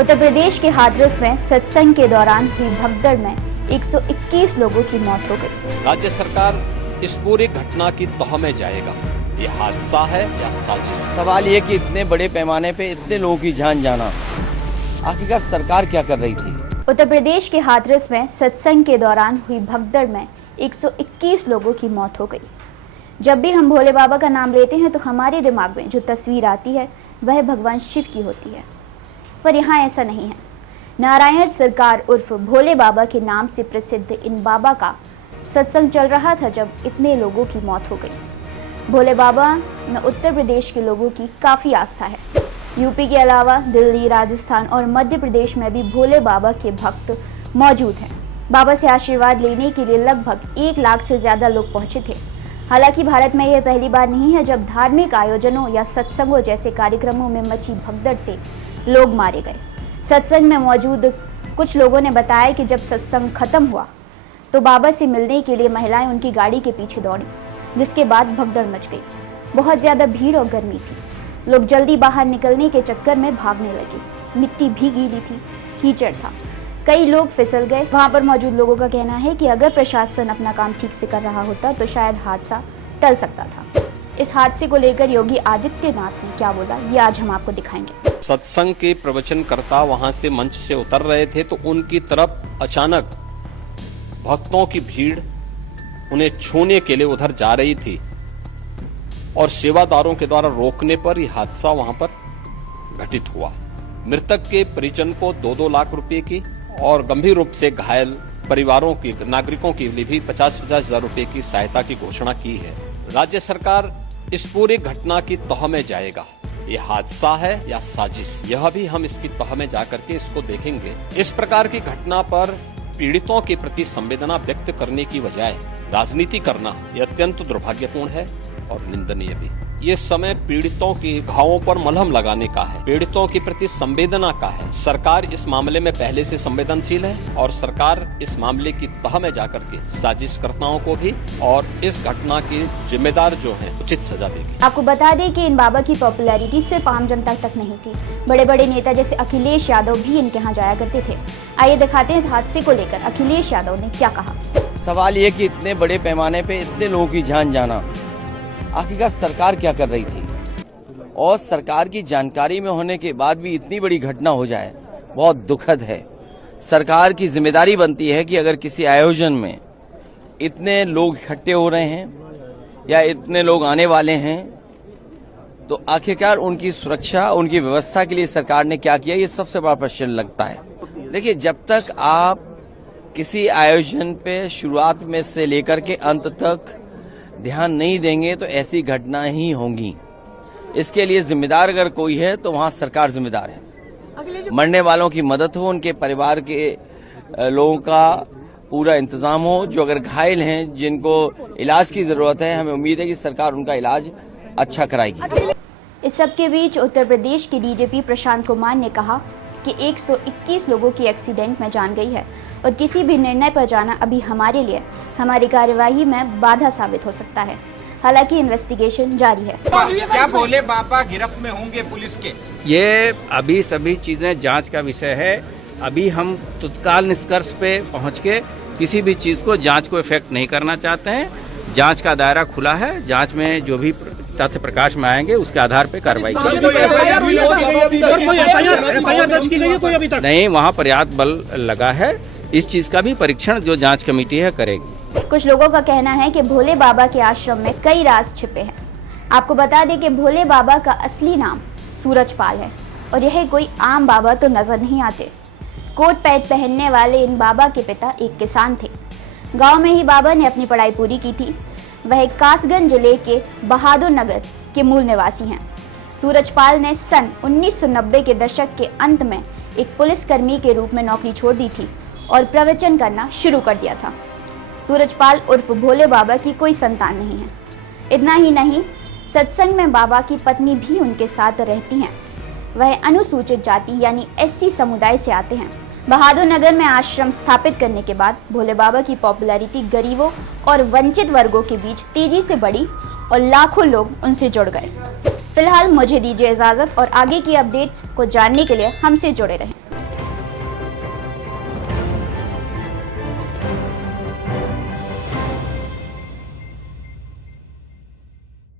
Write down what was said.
उत्तर प्रदेश के हाथरस में सत्संग के दौरान हुई भगदड़ में 121 लोगों की मौत हो गई। राज्य सरकार इस पूरी घटना की तह में जाएगा। ये हादसा है या साजिश? सवाल ये कि इतने बड़े पैमाने पे इतने लोगों की जान जाना, आखिरकार सरकार क्या कर रही थी? उत्तर प्रदेश के हाथरस में सत्संग के दौरान हुई भगदड़ में 121 लोगों की मौत हो गई। जब भी हम भोले बाबा का नाम लेते हैं तो हमारे दिमाग में जो तस्वीर आती है वह भगवान शिव की होती है, पर यहाँ ऐसा नहीं है। नारायण सरकार उर्फ भोले बाबा के नाम से प्रसिद्ध इन बाबा का सत्संग चल रहा था जब इतने लोगों की मौत हो गई। भोले बाबा में उत्तर प्रदेश के लोगों की काफ़ी आस्था है। यूपी के अलावा दिल्ली, राजस्थान और मध्य प्रदेश में भी भोले बाबा के भक्त मौजूद हैं। बाबा से आशीर्वाद लेने के लिए लगभग 1 लाख से ज़्यादा लोग पहुंचे थे। हालांकि भारत में यह पहली बार नहीं है जब धार्मिक आयोजनों या सत्संगों जैसे कार्यक्रमों में मची भगदड़ से लोग मारे गए। सत्संग में मौजूद कुछ लोगों ने बताया कि जब सत्संग खत्म हुआ तो बाबा से मिलने के लिए महिलाएं उनकी गाड़ी के पीछे दौड़ी, जिसके बाद भगदड़ मच गई। बहुत ज़्यादा भीड़ और गर्मी थी। लोग जल्दी बाहर निकलने के चक्कर में भागने लगे। मिट्टी भी गीली थी, कीचड़ था, कई लोग फिसल गए। वहां पर मौजूद लोगों का कहना है कि अगर प्रशासन अपना काम ठीक से कर रहा होता तो शायद हादसा टल सकता था। इस हादसे को लेकर योगी आदित्यनाथ ने क्या बोला, ये आज हम आपको दिखाएंगे। सत्संग के प्रवचनकर्ता वहां से मंच से उतर रहे थे तो उनकी तरफ अचानक भक्तों की भीड़ उन्हें छूने के लिए उधर जा रही थी और सेवादारों के द्वारा रोकने पर यह हादसा वहां पर घटित हुआ। मृतक के परिजन को 2-2 लाख रुपए की और गंभीर रूप से घायल परिवारों की नागरिकों के लिए भी 50-50 हजार रुपए की सहायता की घोषणा की है। राज्य सरकार इस पूरी घटना की तह में जाएगा। ये हादसा है या साजिश, यह भी हम इसकी तह में जाकर के इसको देखेंगे। इस प्रकार की घटना पर पीड़ितों के प्रति संवेदना व्यक्त करने की बजाय राजनीति करना यह अत्यंत दुर्भाग्यपूर्ण है और निंदनीय भी। ये समय पीड़ितों के घावों पर मलहम लगाने का है, पीड़ितों के प्रति संवेदना का है। सरकार इस मामले में पहले से संवेदनशील है और सरकार इस मामले की तह में जाकर के साजिशकर्ताओं को भी और इस घटना के जिम्मेदार जो हैं उचित सजा देगी। आपको बता दें कि इन बाबा की पॉपुलैरिटी सिर्फ आम जनता तक नहीं थी, बड़े बड़े नेता जैसे अखिलेश यादव भी इनके यहाँ जाया करते थे। आइए दिखाते हैं हादसे को लेकर अखिलेश यादव ने क्या कहा। सवाल ये कि इतने बड़े पैमाने पे इतने लोगों की जान जाना, आखिरकार सरकार क्या कर रही थी? और सरकार की जानकारी में होने के बाद भी इतनी बड़ी घटना हो जाए, बहुत दुखद है। सरकार की जिम्मेदारी बनती है कि अगर किसी आयोजन में इतने लोग इकट्ठे हो रहे हैं या इतने लोग आने वाले हैं तो आखिरकार उनकी सुरक्षा, उनकी व्यवस्था के लिए सरकार ने क्या किया, ये सबसे बड़ा प्रश्न लगता है। देखिए, जब तक आप किसी आयोजन पे शुरुआत में से लेकर के अंत तक ध्यान नहीं देंगे तो ऐसी घटना ही होंगी। इसके लिए जिम्मेदार अगर कोई है तो वहां सरकार जिम्मेदार है। मरने वालों की मदद हो, उनके परिवार के लोगों का पूरा इंतजाम हो। जो अगर घायल हैं, जिनको इलाज की जरूरत है, हमें उम्मीद है कि सरकार उनका इलाज अच्छा कराएगी। इस सब के बीच उत्तर प्रदेश के डीजीपी प्रशांत कुमार ने कहा कि 121 लोगों की एक्सीडेंट में जान गई है और किसी भी निर्णय पर जाना अभी हमारे लिए हमारी कार्यवाही में बाधा साबित हो सकता है। हालांकि इन्वेस्टिगेशन जारी है। क्या भोले बाबा गिरफ्त में होंगे पुलिस के? ये अभी सभी चीजें जांच का विषय है। अभी हम तत्काल निष्कर्ष पे पहुंच के किसी भी चीज को, जांच को इफेक्ट नहीं करना चाहते हैं। जांच का दायरा खुला है। जांच में जो भी तथ्य प्रकाश में आएंगे उसके आधार पे कार्रवाई नहीं, वहाँ पर्याप्त बल लगा है। इस चीज का भी परीक्षण जो जांच कमेटी है करेगी। कुछ लोगों का कहना है कि भोले बाबा के आश्रम में कई राज छिपे हैं। आपको बता दें कि भोले बाबा का असली नाम सूरजपाल है और यह कोई आम बाबा तो नजर नहीं आते। कोट पैंट पहनने वाले इन बाबा के पिता एक किसान थे। गांव में ही बाबा ने अपनी पढ़ाई पूरी की थी। वह कासगंज जिले के बहादुर नगर के मूल निवासी हैं। सूरजपाल ने सन 1990 के दशक के अंत में एक पुलिसकर्मी के रूप में नौकरी छोड़ दी थी और प्रवचन करना शुरू कर दिया था। सूरजपाल उर्फ भोले बाबा की कोई संतान नहीं है। इतना ही नहीं, सत्संग में बाबा की पत्नी भी उनके साथ रहती हैं। वह अनुसूचित जाति यानी एससी समुदाय से आते हैं। बहादुर नगर में आश्रम स्थापित करने के बाद भोले बाबा की पॉपुलैरिटी गरीबों और वंचित वर्गों के बीच तेजी से बढ़ी और लाखों लोग उनसे जुड़ गए। फिलहाल मुझे दीजिए इजाजत और आगे की अपडेट्स को जानने के लिए हमसे जुड़े रहें।